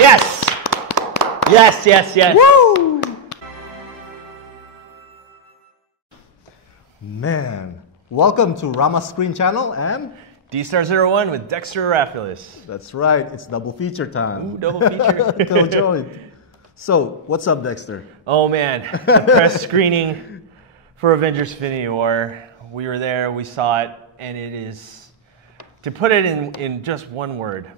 Yes! Yes, yes, yes. Woo! Man, welcome to Ramascreen channel and D-Star01 with Dexter Arafiles. that's right, it's double feature time. Ooh, double feature. Go join. So, what's up, Dexter? Oh man, the press screening for Avengers Infinity War. We were there, we saw it, and it is, to put it in just one word,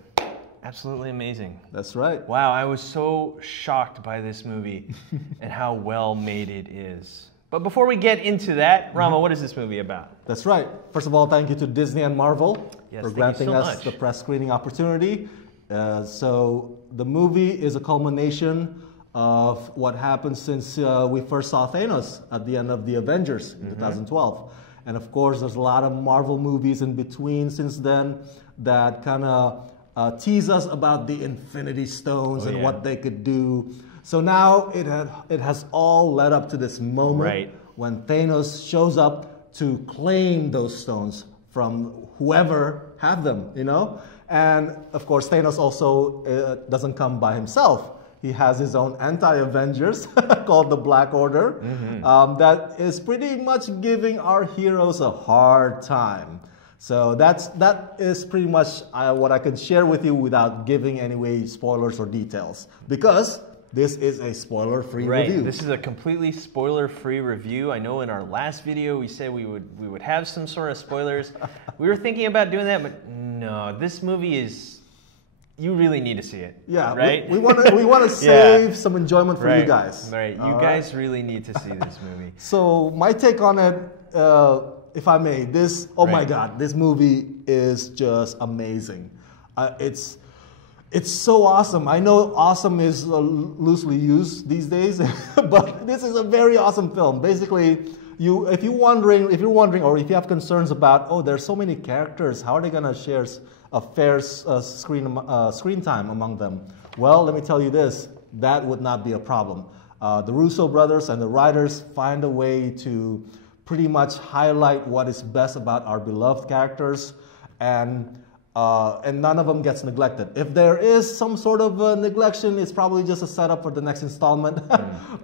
absolutely amazing. That's right. Wow, I was so shocked by this movie and how well made it is. But before we get into that, Rama, what is this movie about? That's right. First of all, thank you to Disney and Marvel for granting so us much. the press screening opportunity. So the movie is a culmination of what happened since we first saw Thanos at the end of the Avengers in 2012. And of course, there's a lot of Marvel movies in between since then that kind of tease us about the Infinity Stones and what they could do. So now it has all led up to this moment when Thanos shows up to claim those stones from whoever had them, you know? And of course, Thanos also doesn't come by himself. He has his own anti-Avengers called the Black Order that is pretty much giving our heroes a hard time. So that is pretty much what I can share with you without giving any spoilers or details, because this is a spoiler-free review. This is a completely spoiler-free review. I know in our last video we said we would have some sort of spoilers. We were thinking about doing that, but no, this movie is. You really need to see it. Yeah, right. We want to save some enjoyment for you guys. Right, you guys really need to see this movie. So my take on it, if I may, my God, this movie is just amazing. It's so awesome. I know awesome is loosely used these days, but this is a very awesome film. Basically, if you're wondering, or if you have concerns about, there's so many characters, how are they gonna share a fair screen time among them? Well, let me tell you this: that would not be a problem. The Russo brothers and the writers find a way to pretty much highlight what is best about our beloved characters, and none of them gets neglected. If there is some sort of neglection, it's probably just a setup for the next installment.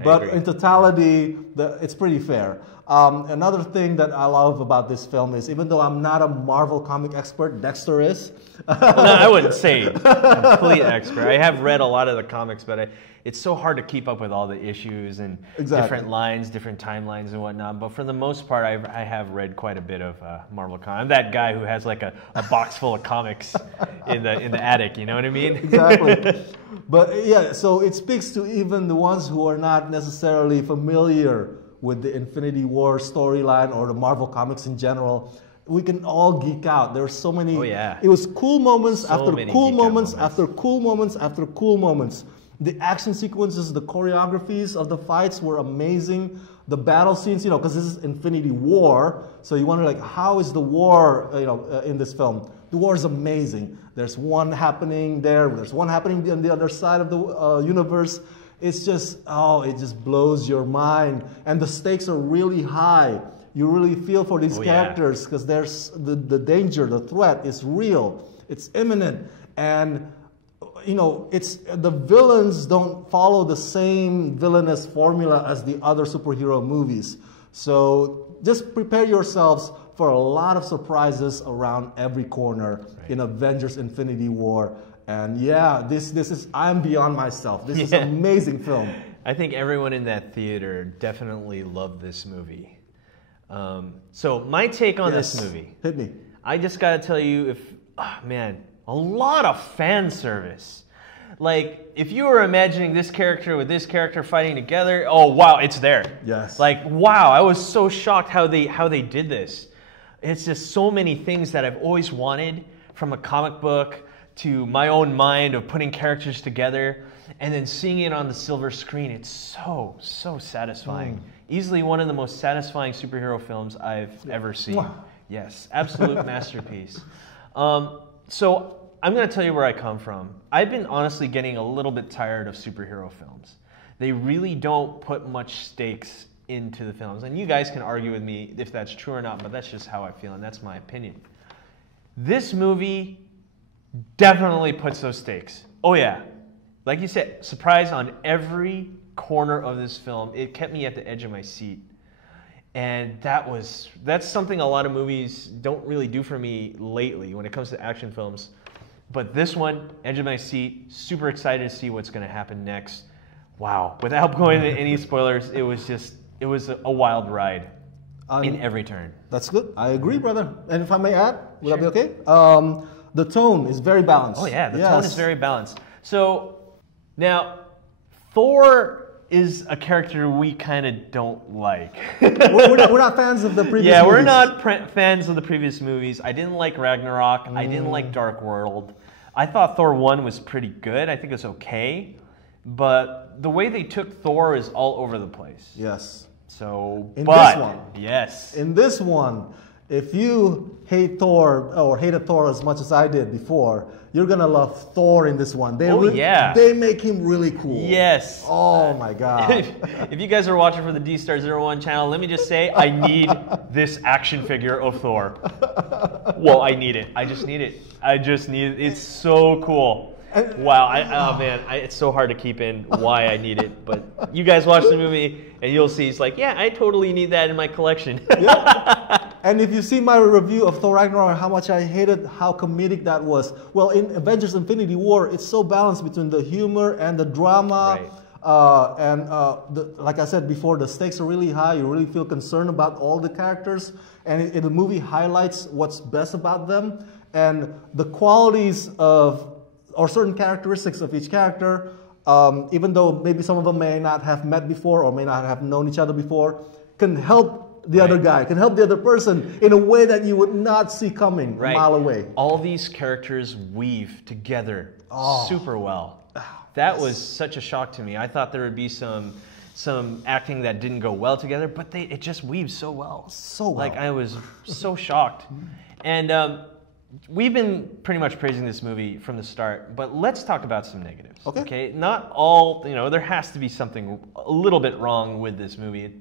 But in totality, it's pretty fair. Another thing that I love about this film is, even though I'm not a Marvel comic expert, Dexter is. Well, no, I wouldn't say complete expert. I have read a lot of the comics, but it's so hard to keep up with all the issues and different lines, different timelines and whatnot. But for the most part, I have read quite a bit of Marvel comics. I'm that guy who has like a box full of comics in the attic. You know what I mean? Exactly. But yeah, so it speaks to even the ones who are not necessarily familiar with the Infinity War storyline or the Marvel comics in general. We can all geek out. There's so many. Oh yeah. It was cool moments after cool moments after cool moments after cool moments. The action sequences, the choreographies of the fights were amazing. The battle scenes, because this is Infinity War, so you wonder how is the war, in this film? The war is amazing. There's one happening there. There's one happening on the other side of the universe. It's just, it just blows your mind. And the stakes are really high. You really feel for these characters because there's the danger, the threat is real. It's imminent. And, the villains don't follow the same villainous formula as the other superhero movies. So just prepare yourselves for a lot of surprises around every corner in Avengers Infinity War. And yeah, this is, I'm beyond myself. This is an amazing film. I think everyone in that theater definitely loved this movie. So my take on this movie. Hit me. I just got to tell you, a lot of fan service. Like, if you were imagining this character with this character fighting together, oh wow, it's there. Yes. Like, wow, I was so shocked how they did this. It's just so many things that I've always wanted from a comic book to my own mind of putting characters together, and then seeing it on the silver screen. It's so satisfying. Easily one of the most satisfying superhero films I've ever seen. Wow. Yes, absolute masterpiece. So I'm going to tell you where I come from. I've been honestly getting a little bit tired of superhero films. They really don't put much stakes into the films. And you guys can argue with me if that's true or not, but that's just how I feel, and that's my opinion. This movie definitely puts those stakes. Oh yeah. like you said, surprise on every corner of this film. It kept me at the edge of my seat. And that's something a lot of movies don't really do for me lately when it comes to action films. But this one, edge of my seat, super excited to see what's going to happen next. Wow. Without going into any spoilers, it was a wild ride in every turn. That's good. I agree, brother. And if I may add, would that be okay? The tone is very balanced. Oh yeah, the tone is very balanced. So now, Thor is a character we kind of don't like. we're not fans of the previous movies. Yeah, we're not fans of the previous movies. I didn't like Ragnarok. I didn't like Dark World. I thought Thor 1 was pretty good. I think it's okay. But the way they took Thor is all over the place. Yes. So, this one. Yes. In this one, if you hate Thor or hated Thor as much as I did before, you're gonna love Thor in this one. They make him really cool. Yes. Oh my God. If you guys are watching for the D-Star01 channel, let me just say I need this action figure of Thor. Well, I need it. I just need it. It's so cool. Wow. Oh man, it's so hard to keep in why I need it. But you guys watch the movie and you'll see it's like, yeah, I totally need that in my collection. Yeah. And if you see my review of Thor Ragnarok and how much I hated how comedic that was, well, in Avengers Infinity War, it's so balanced between the humor and the drama. Right. Like I said before, the stakes are really high. You really feel concerned about all the characters. And the movie highlights what's best about them. And the qualities of, or certain characteristics of each character, even though maybe some of them may not have met before or may not have known each other before, can help the other guy, can help the other person in a way that you would not see coming a mile away. All these characters weave together super well. That was such a shock to me. I thought there would be some acting that didn't go well together, but it just weaves so well. So well. Like, I was so shocked. And we've been pretty much praising this movie from the start, but let's talk about some negatives. Okay? Not all, there has to be something a little bit wrong with this movie.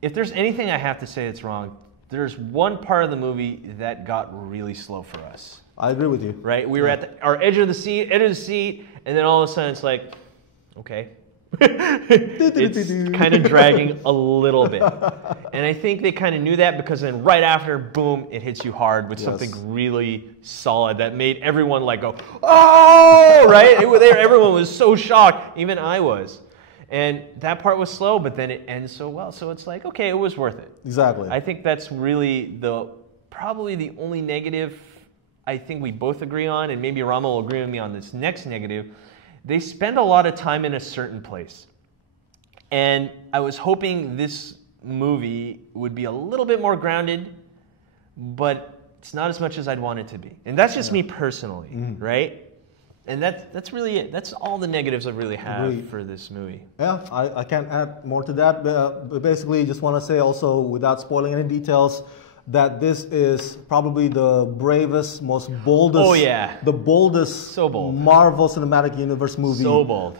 If there's anything I have to say that's wrong, there's one part of the movie that got really slow for us. I agree with you. Right? We were at our edge of the seat, and then all of a sudden it's like, okay. It's kind of dragging a little bit. And I think they kind of knew that because then right after, boom, it hits you hard with something really solid that made everyone like go, oh, right? Everyone was so shocked. Even I was. And that part was slow, but then it ends so well. So it's like, okay, it was worth it. Exactly. I think that's really probably the only negative I think we both agree on, and maybe Rama will agree with me on this next negative. They spend a lot of time in a certain place. And I was hoping this movie would be a little bit more grounded, but it's not as much as I'd want it to be. And that's just me personally, right? And that's really it. That's all the negatives I really have for this movie. Yeah, I can't add more to that. But basically, just want to say also, without spoiling any details, that this is probably the bravest, most boldest, the boldest so bold. Marvel Cinematic Universe movie. So bold.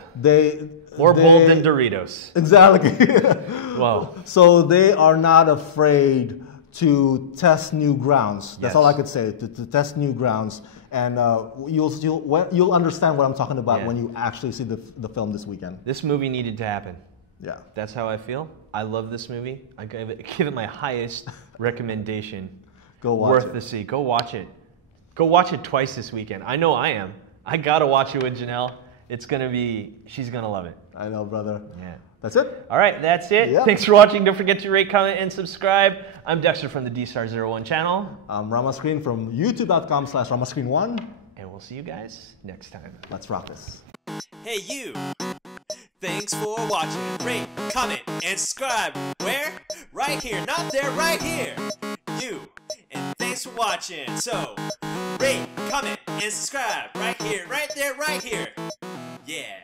More bold than Doritos. Exactly. Wow. So they are not afraid to test new grounds. That's all I could say, to test new grounds. And you'll understand what I'm talking about when you actually see the film this weekend. This movie needed to happen. Yeah. That's how I feel. I love this movie. I give it my highest recommendation. Go watch it. Worth the see. Go watch it. Go watch it twice this weekend. I know I am. I gotta watch it with Janelle. She's gonna love it. I know, brother. Yeah. That's it. All right, that's it. Yep. Thanks for watching. Don't forget to rate, comment, and subscribe. I'm Dexter from the D-Star01 channel. I'm Ramascreen from youtube.com/Ramascreen1. And we'll see you guys next time. Let's rock this. Hey, you. Thanks for watching. Rate, comment, and subscribe. Where? Right here. Not there, right here. You. And thanks for watching. So, rate, comment, and subscribe. Right here, right there, right here. Yeah.